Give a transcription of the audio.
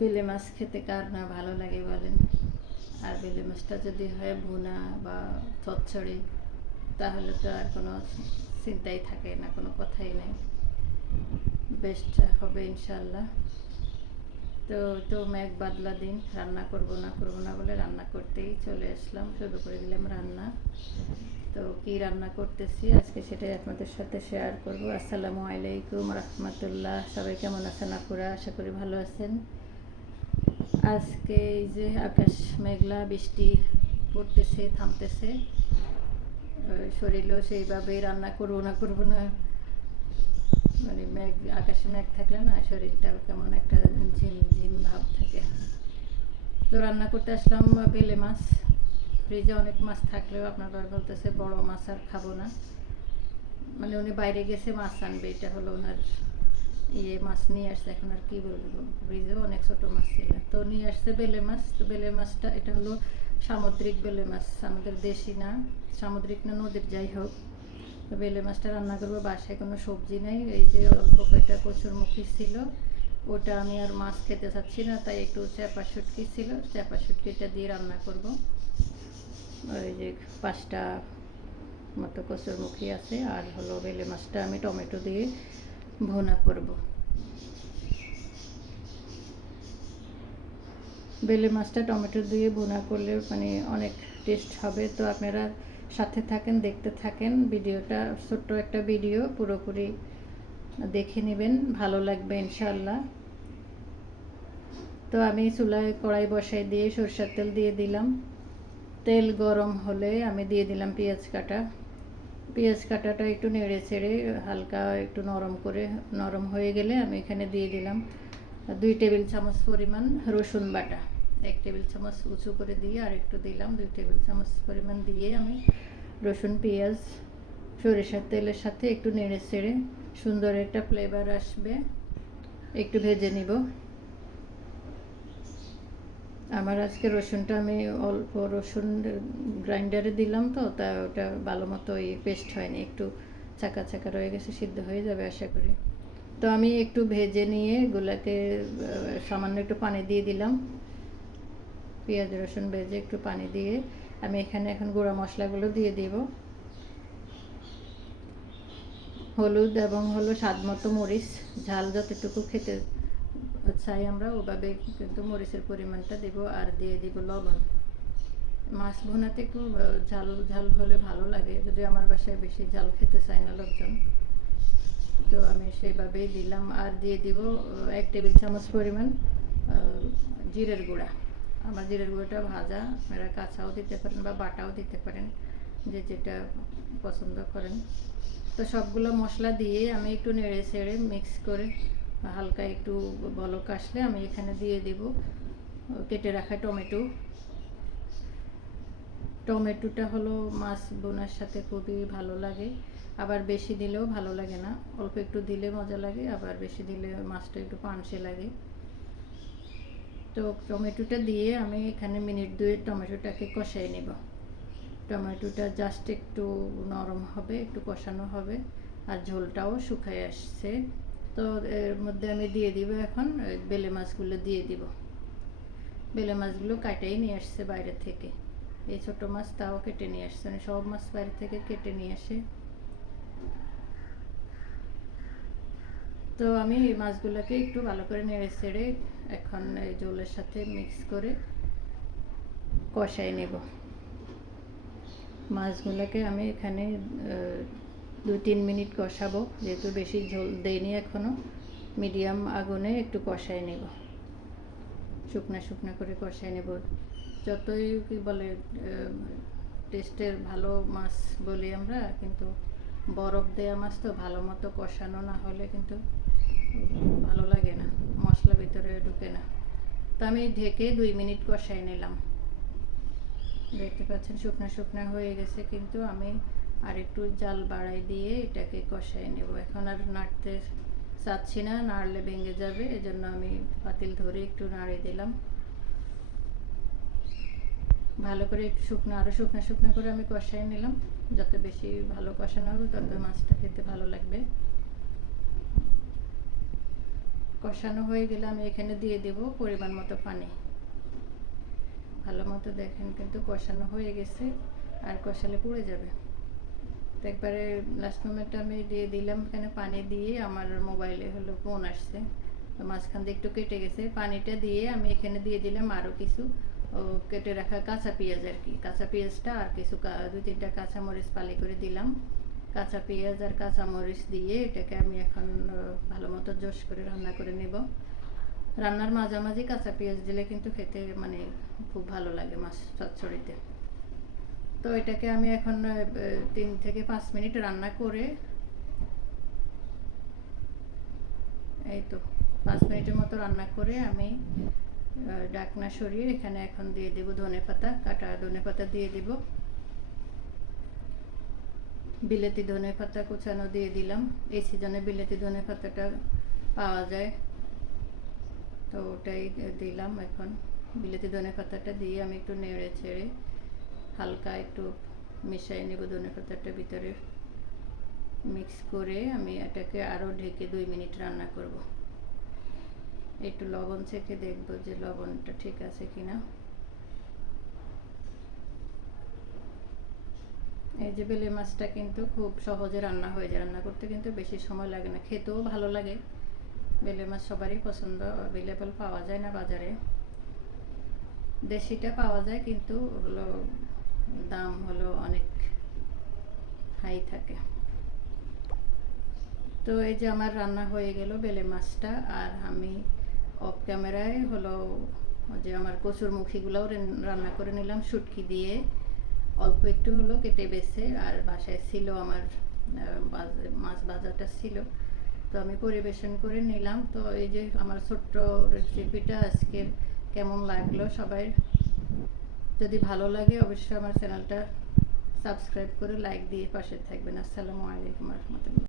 বেলে মাছ খেতে কার না ভালো লাগে বলেন। আর বেলে মাছটা যদি হয় ভুনা বা চচ্চড়ি, তাহলে তো আর কোনো চিন্তাই থাকে না, কোনো কথাই নেই, বেস্ট হবে ইনশাল্লাহ। তো মেঘ বাদলা দিন, রান্না করব না বলে রান্না করতেই চলে আসলাম, শুরু করে দিলাম রান্না। তো কি রান্না করতেছি আজকে সেটাই আপনাদের সাথে শেয়ার করব। আসসালামু আলাইকুম রহমতুল্লাহ। সবাই কেমন আছেন আপুরা? আশা করি ভালো আছেন। আজকে এই যে আকাশ মেঘলা, বৃষ্টি পড়তেছে, থামতেছে। শরীরও সেইভাবেই রান্না করব না, মানে মেঘ, আকাশে মেঘ থাকলে না শরীরটাও কেমন একটা ঝিমঝিম ভাব থাকে। তো রান্না করতে আসলাম বেলে মাছ। ফ্রিজে অনেক মাছ থাকলেও আপনার বাবা বলতেছে বড় মাছ আর খাবো না, মানে উনি বাইরে গেছে মাছ আনবে, এটা হলো ওনার মাছ নিয়ে আসছে। এখন আর কি বলবো, ফ্রিজেও অনেক ছোট মাছ ছিল, তো নিয়ে আসছে বেলে মাছ। তো বেলে মাছটা এটা হলো সামুদ্রিক বেলে মাছ, আমাদের দেশি না, সামুদ্রিক না নদীর, যাই হোক। তো বেলে মাছটা রান্না করবো, বাসায় কোনো সবজি নেই, এই যে অল্প কয়টা কচুরমুখী ছিল, ওটা আমি আর মাছ খেতে চাচ্ছি না, তাই একটু চ্যাপা শুটকি ছিল, চ্যাপা শুটকিটা দিয়ে রান্না করব। ওই যে 5টা মতো কচুরমুখী আছে, আর হলো বেলে মাছটা আমি টমেটো দিয়ে ভুনা করব। বেলে মাছটা টমেটো দিয়ে ভুনা করলে মানে অনেক টেস্ট হবে। তো আপনারা সাথে থাকেন, দেখতে থাকেন ভিডিওটা, ছোট্ট একটা ভিডিও, পুরোপুরি দেখে নেবেন, ভালো লাগবে ইনশাল্লাহ। তো আমি চুলায় কড়াই বসাই দিয়ে সরষের তেল দিয়ে দিলাম। তেল গরম হলে আমি দিয়ে দিলাম পেঁয়াজ কাটা। পেঁয়াজ কাটাটা একটু নেড়ে ছেড়ে হালকা একটু নরম হয়ে গেলে আমি এখানে দিয়ে দিলাম 2 টেবিল চামচ পরিমাণ রসুন বাটা। 1 টেবিল চামচ উঁচু করে দিয়ে আর একটু দিলাম, 2 টেবিল চামচ পরিমাণ দিয়ে আমি রসুন পেঁয়াজ সরিষার তেলের সাথে একটু নেড়ে ছেড়ে সুন্দর একটা ফ্লেভার আসবে, একটু ভেজে নিব। আমার আজকে রসুনটা আমি অল্প রসুন গ্রাইন্ডারে দিলাম, তো তা ওটা ভালো মতো পেস্ট হয়নি, একটু চাকা চাকা রয়ে গেছে, সিদ্ধ হয়ে যাবে আশা করি। তো আমি একটু ভেজে নিয়ে এগুলাকে সামান্য একটু পানি দিয়ে দিলাম, পেঁয়াজ রসুন ভেজে একটু পানি দিয়ে আমি এখানে এখন গুঁড়া মশলাগুলো দিয়ে দিব। হলুদ এবং হলো স্বাদ মতো মরিচ, ঝাল যতটুকু খেতে চাই আমরা ওভাবে কিন্তু মরিচের পরিমাণটা দেব, আর দিয়ে দিব লবণ। মাছ ভুনাতে একটু ঝাল ঝাল হলে ভালো লাগে, যদি আমার বাসায় বেশি ঝাল খেতে চায় না লোকজন, তো আমি সেইভাবেই দিলাম। আর দিয়ে দিব 1 টেবিল চামচ পরিমাণ জিরের গুঁড়া। আমার জিরের গুঁড়োটা ভাজা, আপনারা কাঁচাও দিতে পারেন বা বাটাও দিতে পারেন, যে যেটা পছন্দ করেন। তো সবগুলো মশলা দিয়ে আমি একটু নেড়ে ছেড়ে মিক্স করে হালকা একটু বলক আসলে আমি এখানে দিয়ে দেব কেটে রাখা টমেটো। টমেটোটা হলো মাছ বোনার সাথে খুবই ভালো লাগে, আবার বেশি দিলেও ভালো লাগে না, অল্প একটু দিলে মজা লাগে, আবার বেশি দিলে মাছটা একটু পানসে লাগে। তো টমেটোটা দিয়ে আমি এখানে মিনিট 2 টমেটোটাকে কষাই নেব। টমেটোটা জাস্ট একটু নরম হবে, একটু কষানো হবে, আর ঝোলটাও শুকায় আসছে। তো এর মধ্যে আমি দিয়ে দিব এখন বেলে মাছগুলো দিয়ে দিব। বেলে মাছগুলো কাটাই নিয়ে আসছে বাইরে থেকে, এই ছোটো মাছ তাও কেটে নিয়ে আসছে, মানে সব মাছ বাইরে থেকে কেটে নিয়ে আসে। তো আমি এই মাছগুলোকে একটু ভালো করে নেড়ে ছেড়ে এখন এই ঝোলের সাথে মিক্স করে কষাই নেব। মাছগুলোকে আমি এখানে 2-3 মিনিট কষাবো, যেহেতু বেশি ঝোল দেইনি এখনও, মিডিয়াম আগুনে একটু কষাই নেব, শুকনা শুকনা করে কষাই নেব। যতই কি বলে টেস্টের ভালো মাছ বলি আমরা, কিন্তু বরফ দেওয়া মাছ তো ভালো মতো কষানো না হলে কিন্তু ভালো লাগে না, মশলা ভিতরে ঢুকে না। তো আমি ঢেকে 2 মিনিট কষাই নিলাম। দেখতে পাচ্ছেন শুকনা শুকনা হয়ে গেছে, কিন্তু আমি আর একটু জাল বাড়াই দিয়ে এটাকে কষাই নেব। এখন আর নাড়তে চাচ্ছি না, নাড়লে ভেঙে যাবে, এজন্য আমি পাতিল ধরে একটু নাড়িয়ে দিলাম। ভালো করে একটু আরও শুকনো শুকনো করে আমি কষাই নিলাম, যত বেশি ভালো কষানো হবে তত মাছটা খেতে ভালো লাগবে। কষানো হয়ে গেলে আমি এখানে দিয়ে দেব পরিমাণ মতো পানি। ভালো মতো দেখেন কিন্তু কষানো হয়ে গেছে, আর কষালে পুড়ে যাবে। তো একবারে লাস্ট মোমেন্টে আমি দিয়ে দিলাম এখানে পানি দিয়ে, আমার মোবাইলে হলো ফোন আসছে, তো মাঝখান দিয়ে একটু কেটে গেছে। পানিটা দিয়ে আমি এখানে দিয়ে দিলাম আরও কিছু কেটে রাখা কাঁচা পেঁয়াজ আর কি, কাঁচা পেঁয়াজটা আর কিছু 2-3টা কাঁচামরিচ ফালি করে দিলাম। কাঁচা পেঁয়াজ আর কাঁচামরিচ দিয়ে এটাকে আমি এখন ভালো মতো জোশ করে রান্না করে নেব। রান্নার মাঝামাঝি কাঁচা পেঁয়াজ দিলে কিন্তু খেতে মানে খুব ভালো লাগে মাছ চচ্চড়িতে। তো এটাকে আমি এখন 3 থেকে 5 মিনিট রান্না করে, এই তো 5 মিনিটের মতো রান্না করে আমি ঢাকনা সরিয়ে এখানে এখন দিয়ে দেব ধনেপাতা, কাটা ধনেপাতা দিয়ে দেব। বিলেতি ধনেপাতা কুচানো দিয়ে দিলাম, এই সিজনে বিলেতি ধনেপাতাটা পাওয়া যায়, তো ওটাই দিলাম। এখন বিলেতি ধনেপাতাটা দিয়ে আমি একটু নেড়ে ছেড়ে হালকা একটু মিশিয়ে নেব ধনেপাতাটা ভিতরে মিক্স করে। আমি এটাকে আরও ঢেকে 2 মিনিট রান্না করব। একটু লবণ চেখে দেখব যে লবণটা ঠিক আছে কিনা। এই যে বেলে মাছটা কিন্তু খুব সহজে রান্না হয়ে যায়, রান্না করতে কিন্তু বেশি সময় লাগে না, খেতেও ভালো লাগে। বেলে মাছ সবারই পছন্দ, অ্যাভেলেবল পাওয়া যায় না বাজারে। দেশিটা পাওয়া যায় কিন্তু হলো দাম হলো অনেক হাই থাকে। তো এই যে আমার রান্না হয়ে গেল বেলে মাছটা, আর আমি অফ ক্যামেরায় হলো যে আমার কচুর মুখিগুলোও রান্না করে নিলাম শুটকি দিয়ে, অল্প একটু হলো কেটে বেছে, আর বাসায় ছিল আমার মাছ ভাজাটা ছিল, তো আমি পরিবেশন করে নিলাম। তো এই যে আমার ছোট্ট রেসিপিটা আজকের কেমন লাগলো সবাই, যদি ভালো লাগে অবশ্যই আমার চ্যানেলটা সাবস্ক্রাইব করে লাইক দিয়ে পাশে থাকবেন। আসসালামু আলাইকুম রহমতুল্লাহ।